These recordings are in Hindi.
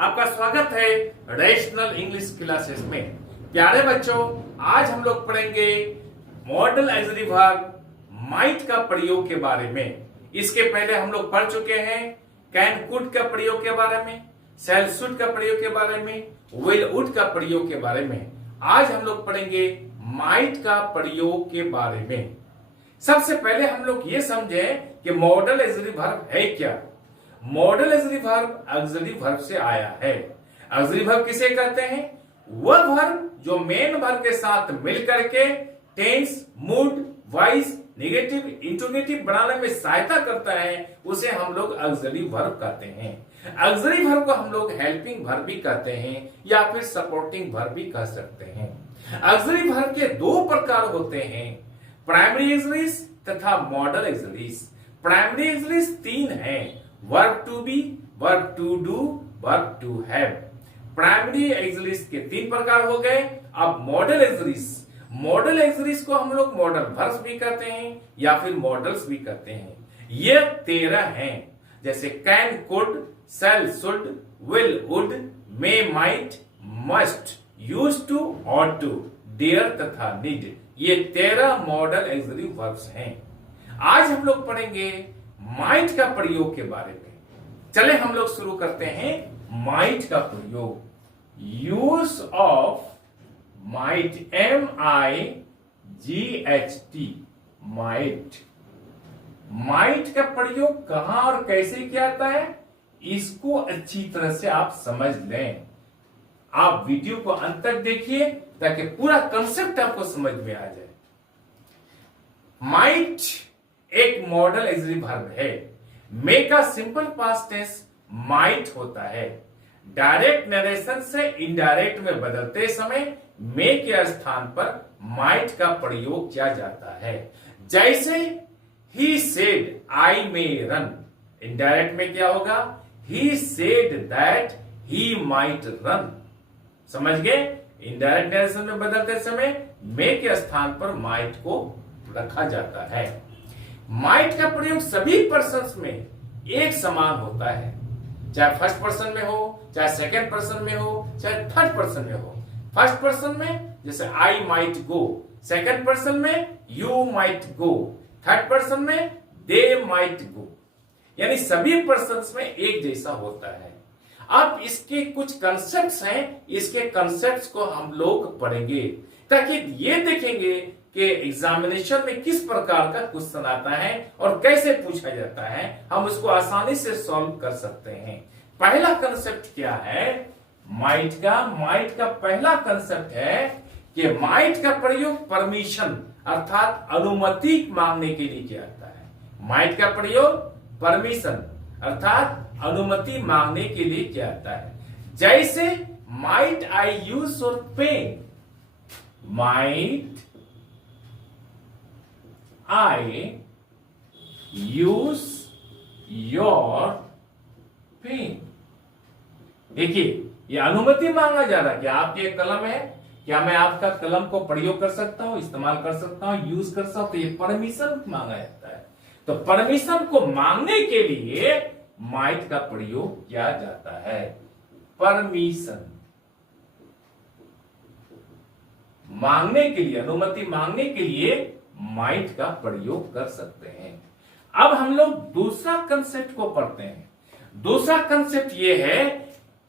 आपका स्वागत है रेशनल इंग्लिश क्लासेस में। प्यारे बच्चों, आज हम लोग पढ़ेंगे मॉडल ऑक्सिलरी वर्ब माइट का प्रयोग के बारे में। इसके पहले हम लोग पढ़ चुके हैं कैन कुड का प्रयोग के बारे में, शैल शुड का प्रयोग के बारे में, विल वुड का प्रयोग के बारे में। आज हम लोग पढ़ेंगे माइट का प्रयोग के बारे में। सबसे पहले हम लोग ये समझें कि मॉडल ऑक्सिलरी वर्ब है क्या। Model auxiliary verb auxiliary verb से आया है। ऑक्सिलरी वर्ब किसे कहते हैं? वह वर्ब जो मेन वर्ब के साथ मिलकर के tense, mood, voice, negative, interrogative बनाने में सहायता करता है, उसे हम लोग ऑक्सिलरी वर्ब कहते हैं। ऑक्सिलरी वर्ब को हम लोग हेल्पिंग वर्ब भी कहते हैं या फिर सपोर्टिंग वर्ब भी कह सकते हैं। ऑक्सिलरी वर्ब के दो प्रकार होते हैं, प्राइमरी ऑक्सिलरीज तथा मॉडल ऑक्सिलरीज। प्राइमरी ऑक्सिलरीज तीन हैं, verb to be, verb to do, verb to have. Primary auxiliaries के तीन प्रकार हो गए। अब मॉडल ऑक्सिलरीज, मॉडल ऑक्सिलरीज को हम लोग मॉडल वर्ब्स भी कहते हैं या फिर मॉडल्स भी कहते हैं। ये 13 हैं, जैसे can, could, shall, should, will, would, may, might, must, use to, ought to, dare तथा नीड। ये 13 मॉडल ऑक्सिलरी वर्ब्स हैं। आज हम लोग पढ़ेंगे माइट का प्रयोग के बारे में। चले हम लोग शुरू करते हैं माइट का प्रयोग। Use of might, MIGHT, might. Might का प्रयोग कहां और कैसे किया जाता है, इसको अच्छी तरह से आप समझ लें। आप वीडियो को अंत तक देखिए ताकि पूरा कंसेप्ट आपको समझ में आ जाए। माइट एक मॉडल ऑक्सिलरी वर्ब है। मे का सिंपल पास्ट टेंस माइट होता है। डायरेक्ट नरेशन से इनडायरेक्ट में बदलते समय मे के स्थान पर माइट का प्रयोग किया जाता है। जैसे he said I may run, indirect में क्या होगा, he said that he might run. समझ गए? इनडायरेक्ट नरेशन में बदलते समय मे के स्थान पर माइट को रखा जाता है। माइट का प्रयोग सभी पर्सन्स में एक समान होता है, चाहे फर्स्ट पर्सन में हो, चाहे सेकंड पर्सन में हो, चाहे थर्ड पर्सन में हो। फर्स्ट पर्सन में जैसे I might go, second person में you might go, third person में दे माइट गो। यानी सभी पर्सन्स में एक जैसा होता है। अब इसके कुछ कंसेप्ट्स हैं, इसके कंसेप्ट्स को हम लोग पढ़ेंगे ताकि ये देखेंगे कि एग्जामिनेशन में किस प्रकार का क्वेश्चन आता है और कैसे पूछा जाता है, हम उसको आसानी से सॉल्व कर सकते हैं। पहला कंसेप्ट क्या है माइट का? माइट का पहला कंसेप्ट है कि माइट का प्रयोग परमिशन अर्थात अनुमति मांगने के लिए किया जाता है। माइट का प्रयोग परमिशन अर्थात अनुमति मांगने के लिए किया जाता है। जैसे might I use your pen, might I use your pen। देखिए, ये अनुमति मांगा जा रहा है कि आपकी एक कलम है, क्या मैं आपका कलम को प्रयोग कर सकता हूं, इस्तेमाल कर सकता हूं, यूज कर सकता हूं। तो ये परमिशन मांगा जाता है। तो परमिशन को मांगने के लिए माइट का प्रयोग किया जाता है। परमिशन मांगने के लिए, अनुमति मांगने के लिए माइट का प्रयोग कर सकते हैं। अब हम लोग दूसरा कंसेप्ट को पढ़ते हैं। दूसरा कंसेप्ट यह है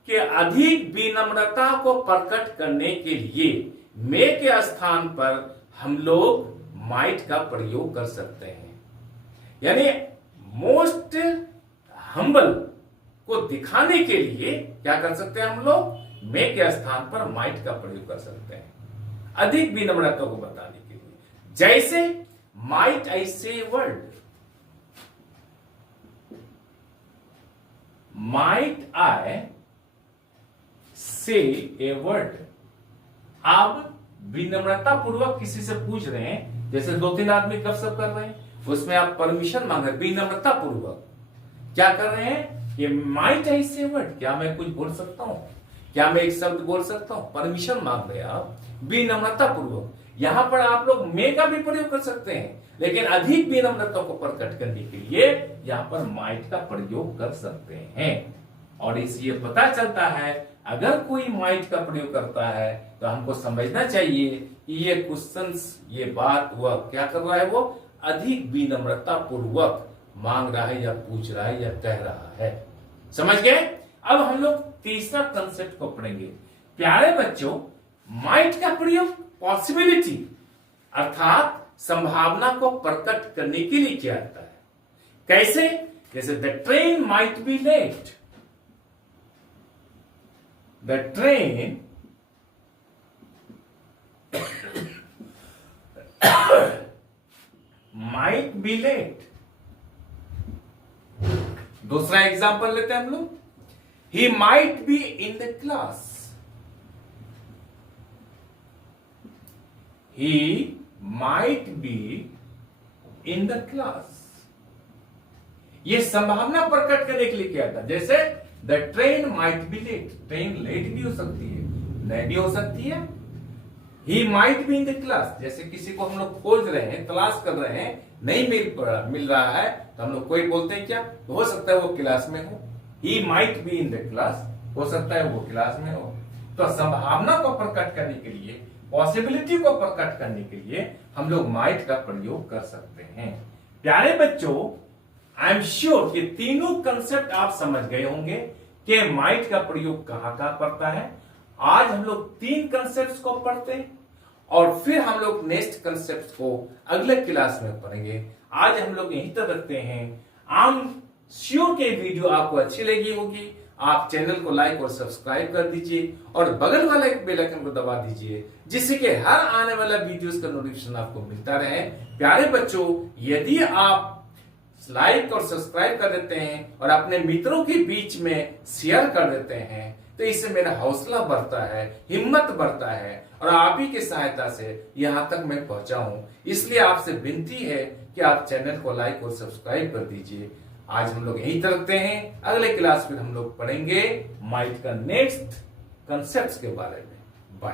कि अधिक विनम्रता को प्रकट करने के लिए मे के स्थान पर हम लोग माइट का प्रयोग कर सकते हैं। यानी मोस्ट हम्बल को दिखाने के लिए क्या कर सकते हैं हम लोग, मे के स्थान पर माइट का प्रयोग कर सकते हैं अधिक विनम्रता को बताने के लिए। जैसे माइट आई से वर्ड, माइट आई से ए वर्ड। आप विनम्रता पूर्वक किसी से पूछ रहे हैं, जैसे 2-3 आदमी गपशप कर रहे हैं, उसमें आप परमिशन मांग रहे हैं विनम्रता पूर्वक। क्या कर रहे हैं, ये माइट आई से वर्ड, क्या मैं कुछ बोल सकता हूं, क्या मैं एक शब्द बोल सकता हूं, परमिशन मांग रहे हैं आप विनम्रता पूर्वक। यहां पर आप लोग मे का भी प्रयोग कर सकते हैं, लेकिन अधिक विनम्रता को प्रकट करने के लिए यहां पर माइट का प्रयोग कर सकते हैं। और इससे ये पता चलता है अगर कोई माइट का प्रयोग करता है तो हमको समझना चाहिए कि ये क्वेश्चंस, ये बात वह क्या कर रहा है, वो अधिक विनम्रता पूर्वक मांग रहा है या पूछ रहा है या कह रहा है। समझ गए? अब हम लोग तीसरा कंसेप्ट को पढ़ेंगे। प्यारे बच्चों, माइट का प्रयोग पॉसिबिलिटी अर्थात संभावना को प्रकट करने के लिए किया जाता है। कैसे? जैसे the train might be late, the train might be late. दूसरा एग्जांपल लेते हैं हम लोग, he might be in the class, he might be in the class। ये संभावना प्रकट करने के लिए किया था। जैसे the train might be late, train late भी हो सकती है, नहीं भी हो सकती है। He might be in the class, जैसे किसी को हम लोग खोज रहे हैं, तलाश कर रहे हैं, नहीं मिल रहा है, तो हम लोग कोई बोलते हैं क्या, तो हो सकता है वो क्लास में हो। ही might be in the class, हो सकता है वो क्लास में हो। तो संभावना को प्रकट करने के लिए, पॉसिबिलिटी को प्रकट करने के लिए हम लोग माइट का प्रयोग कर सकते हैं। प्यारे बच्चों, आई एम श्योर कि तीनों कंसेप्ट आप समझ गए होंगे कि माइट का प्रयोग कहां कहां पड़ता है। आज हम लोग 3 कंसेप्ट्स को पढ़ते हैं और फिर हम लोग नेक्स्ट कंसेप्ट को अगले क्लास में पढ़ेंगे। आज हम लोग यहीं तक रखते हैं। आई एम श्योर कि वीडियो आपको अच्छी लगी होगी। आप चैनल को लाइक और सब्सक्राइब कर दीजिए और बगल वाला एक बेल आइकन को दबा दीजिए, जिससे कि हर आने वाला वीडियोस का नोटिफिकेशन आपको मिलता रहे। प्यारे बच्चों, यदि आप लाइक और सब्सक्राइब कर देते हैं और अपने मित्रों के बीच में शेयर कर देते हैं तो इससे मेरा हौसला बढ़ता है, हिम्मत बढ़ता है और आप ही की सहायता से यहां तक मैं पहुंचा हूं। इसलिए आपसे विनती है कि आप चैनल को लाइक और सब्सक्राइब कर दीजिए। आज हम लोग यहीं तक रखते हैं। अगले क्लास में हम लोग पढ़ेंगे माइट का नेक्स्ट कंसेप्ट्स के बारे में।